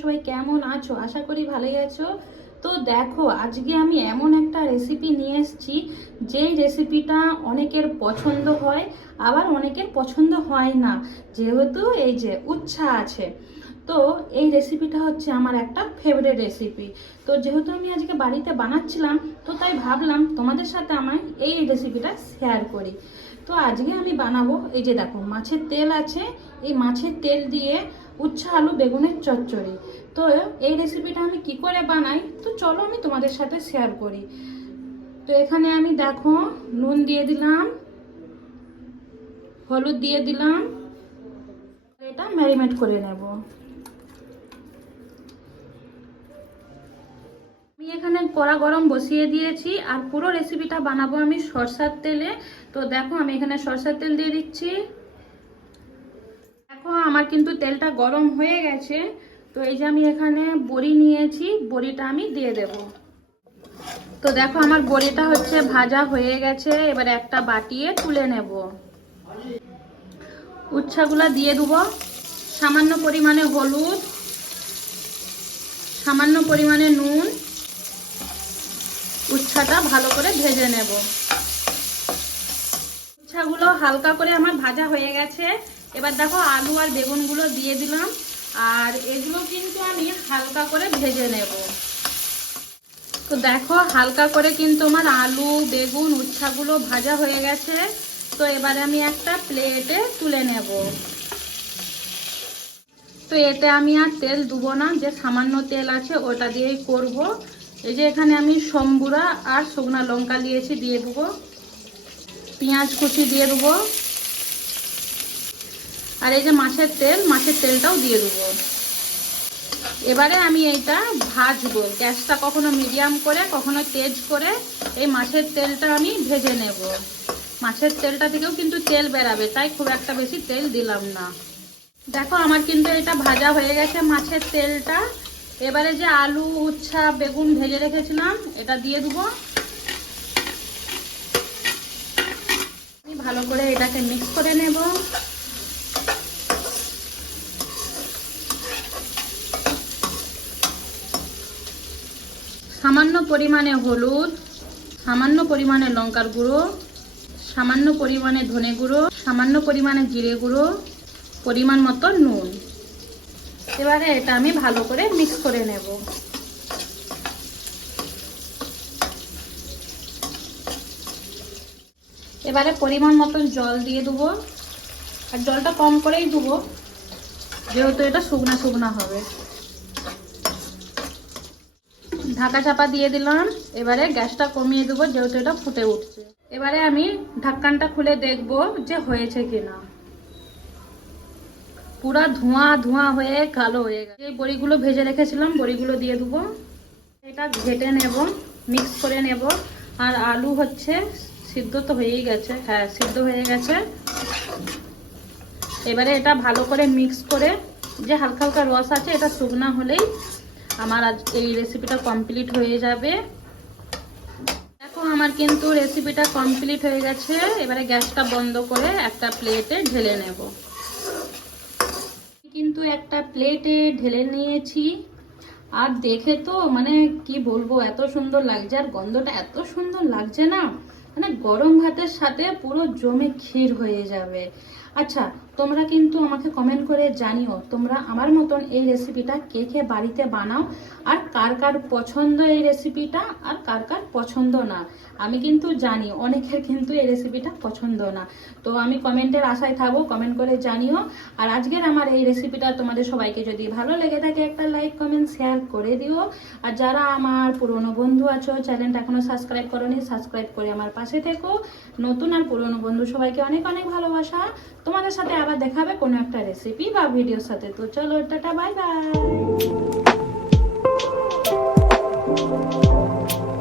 সবাই কেমন আছো? আশা করি ভালোই আছো। তো দেখো, আজকে আমি এমন একটা রেসিপি নিয়ে এসেছি, যেই রেসিপিটা অনেকের পছন্দ হয়, আবার অনেকের পছন্দ হয় না। যেহেতু এই যে উচ্ছা আছে তো এই রেসিপিটা হচ্ছে আমার একটা ফেভারিট রেসিপি তো যেহেতু আমি আজকে বাড়িতে বানাচ্ছিলাম, তো তাই ভাবলাম তোমাদের সাথে আমার এই রেসিপিটা শেয়ার করি। তো আজকে আমি বানাবো, এই যে দেখো, মাছের তেল আছে, এই মাছের তেল দিয়ে উচ্ছা, আলু, বেগুনের চচ্চড়ি। তো এই রেসিপিটা আমি কি করে বানাই? তো চলো আমি তোমাদের সাথে শেয়ার করি। তো এখানে আমি দেখো, নুন দিয়ে দিলাম, হলুদ দিয়ে দিলাম, এটা ম্যারিনেট করে নেব। এখানে কড়া গরম বসিয়ে দিয়েছি আর পুরো রেসিপিটা বানাবো আমি সরষার তেলে। তো দেখো, আমি এখানে সরষার তেল দিয়ে দিচ্ছি। দেখো, আমার কিন্তু তেলটা গরম হয়ে গেছে। তো এই যে আমি এখানে বড়ি নিয়েছি, বড়িটা আমি দিয়ে দেব। তো দেখো, আমার বড়িটা হচ্ছে ভাজা হয়ে গেছে। এবার একটা বাটিয়ে তুলে নেব। উচ্ছাগুলা দিয়ে দেবো। সামান্য পরিমাণে হলুদ, সামান্য পরিমাণে নুন উচ্ছাটা ভালো করে ভেজে নেব। উচ্ছাগুলো হালকা করে আমার ভাজা হয়ে গেছে। এবার দেখো আলু আর বেগুনগুলো দিয়ে দিলাম। আর এগুলো কিন্তু আমি হালকা করে ভেজে নেব। তো দেখো হালকা করে কিন্তু আমার আলু, বেগুন, উচ্ছাগুলো ভাজা হয়ে গেছে। তো এবারে আমি একটা প্লেটে তুলে নেব। তো এতে আমি আর তেল দেবো না, যে সামান্য তেল আছে ওটা দিয়েই করব। এই যে এখানে আমি সম্বুরা আর শুকনা লঙ্কা দিয়েছি, দিয়ে দেবো। পেঁয়াজ কুচি দিয়ে দেবো। আর এই যে মাছের তেল, মাছের তেলটাও দিয়ে দেবো। এবারে আমি এইটা ভাজবো। গ্যাসটা কখনো মিডিয়াম করে, কখনো তেজ করে এই মাছের তেলটা আমি ভেজে নেব। মাছের তেলটা থেকেও কিন্তু তেল বেরাবে, তাই খুব একটা বেশি তেল দিলাম না। দেখো, আমার কিন্তু এটা ভাজা হয়ে গেছে মাছের তেলটা। এবারে যে আলু, উচ্ছা, বেগুন ভেজে রেখেছিলাম, এটা দিয়ে দেবো। ভালো করে এটাকে মিক্স করে নেব। সামান্য পরিমাণে হলুদ, সামান্য পরিমাণে লঙ্কার গুঁড়ো, সামান্য পরিমাণে ধনে গুঁড়ো, সামান্য পরিমাণে জিরে গুঁড়ো, পরিমাণ মতো নুন। এবারে এটা আমি ভালো করে মিক্স করে নেব। এবারে পরিমাণ মতন জল দিয়ে দেবো। আর জলটা কম করেই দেবো, যেহেতু এটা শুকনা শুকনা হবে। ঢাকা চাপা দিয়ে দিলাম। এবারে গ্যাসটা কমিয়ে দেবো, যেহেতু এটা ফুটে উঠছে। এবারে আমি ঢাক্কানটা খুলে দেখব যে হয়েছে কিনা। পুরা ধোঁয়া ধোঁয়া হয়ে কালো হয়ে গেছে। এই বড়িগুলো ভেজে রেখেছিলাম, বড়িগুলো দিয়ে দেবো। এটা ঘেটে নেব মিক্স করে নেব। আর আলু হচ্ছে সিদ্ধ তো হয়েই গেছে। হ্যাঁ সিদ্ধ হয়ে গেছে। এবারে এটা ভালো করে মিক্স করে, যে হালকা হালকা রস আছে, এটা শুকনা হলেই আমার আজ এই রেসিপিটা কমপ্লিট হয়ে যাবে। দেখো, আমার কিন্তু রেসিপিটা কমপ্লিট হয়ে গেছে। এবারে গ্যাসটা বন্ধ করে একটা প্লেটে ঢেলে নেব। কিন্তু একটা প্লেটে ঢেলে নিয়েছি। আর দেখে তো মানে কি বলব, এত সুন্দর লাগছে। আর গন্ধটা এত সুন্দর লাগছে না মানে গরম ভাতের সাথে পুরো জমে ক্ষীর হয়ে যাবে। আচ্ছা তোমরা কিন্তু আমাকে কমেন্ট করে জানিও, তোমরা আমার মতন এই রেসিপিটা কে কে বাড়িতে বানাও। আর কার কার পছন্দ এই রেসিপিটা আর কার কার পছন্দ না। আমি কিন্তু জানি, অনেকের কিন্তু এই রেসিপিটা পছন্দ না। তো আমি কমেন্টের আশায় থাকব, কমেন্ট করে জানিও। আর আজকের আমার এই রেসিপিটা তোমাদের সবাইকে যদি ভালো লেগে থাকে, একটা লাইক কমেন্ট শেয়ার করে দিও। আর যারা আমার পুরনো বন্ধু আছো চ্যানেলটা এখনও সাবস্ক্রাইব করোনি সাবস্ক্রাইব করে আমার পাশে থেকো। নতুন আর পুরনো বন্ধু সবাইকে অনেক অনেক ভালোবাসা। তোমাদের সাথে আবার দেখাবে কোনো একটা রেসিপি বা ভিডিওর সাথে। তো চলো, টাটা বাই বাই 何?